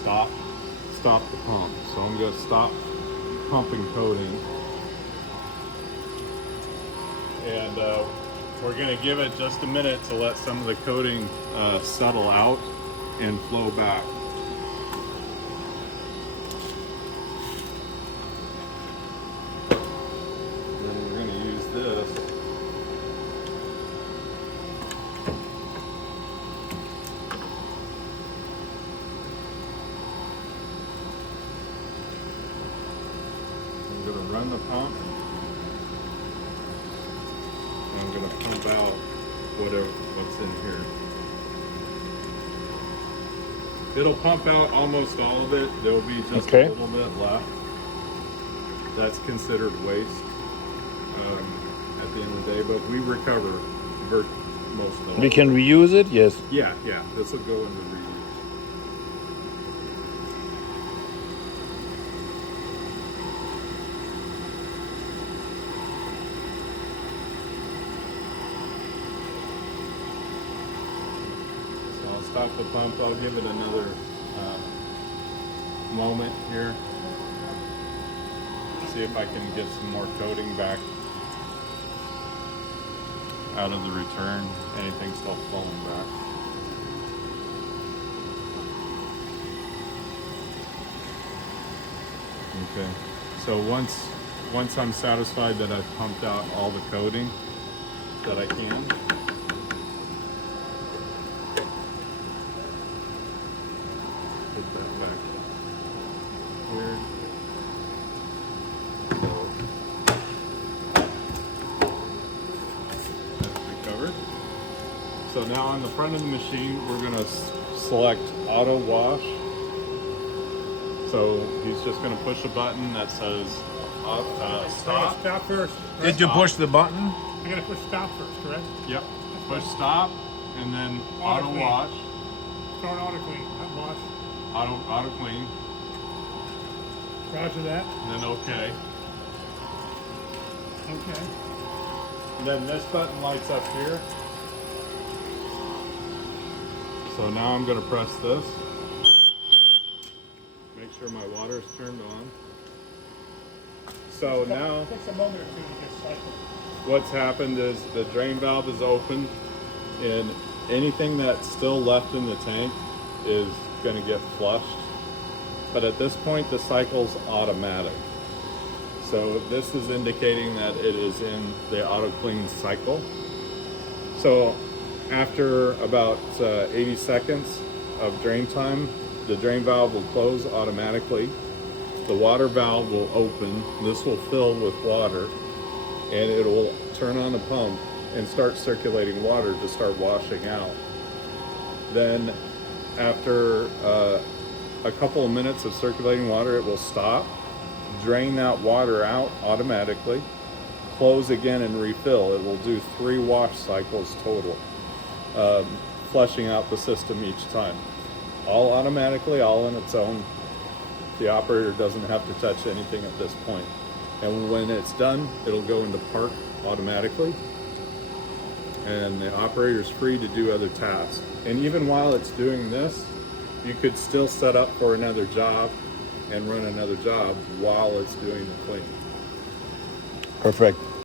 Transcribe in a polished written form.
stop the pump. So I'm going to stop pumping coating. And we're going to give it just a minute to let some of the coating settle out and flow back. Then we're going to use this. I'm going to run the pump. I'm going to pump out what's in here. It'll pump out almost all of it. There'll be just a little bit left. That's considered waste at the end of the day, but we recover most of it. We can reuse it, yes. Yeah, this will go into reuse. Stop the pump. I'll give it another moment here. See if I can get some more coating back out of the return. Anything still flowing back. Okay. So once I'm satisfied that I've pumped out all the coating that I can, put that back here. That's recovered. So now on the front of the machine, we're going to select auto wash. So he's just going to push a button that says stop. Stop first. Right? Did you push the button? I gotta push stop first, correct? Yep. Push stop and then auto clean. wash. Start auto clean, not wash. Auto clean. Roger that. And then OK. Okay. And then this button lights up here. So now I'm going to press this. Make sure my water is turned on. So now It takes a moment or two to get cycled. what's happened is the drain valve is open and anything that's still left in the tank is going to get flushed. But at this point the cycle's automatic. So this is indicating that it is in the auto clean cycle. So after about 80 seconds of drain time, the drain valve will close automatically. The water valve will open. This will fill with water and it will turn on the pump and start circulating water to start washing out. Then after a couple of minutes of circulating water, it will stop, drain that water out automatically, close again and refill. It will do 3 wash cycles total, flushing out the system each time. All automatically, all on its own. The operator doesn't have to touch anything at this point. And when it's done, it'll go into park automatically. And the operator's free to do other tasks. And even while it's doing this, you could still set up for another job and run another job while it's doing the clean. Perfect.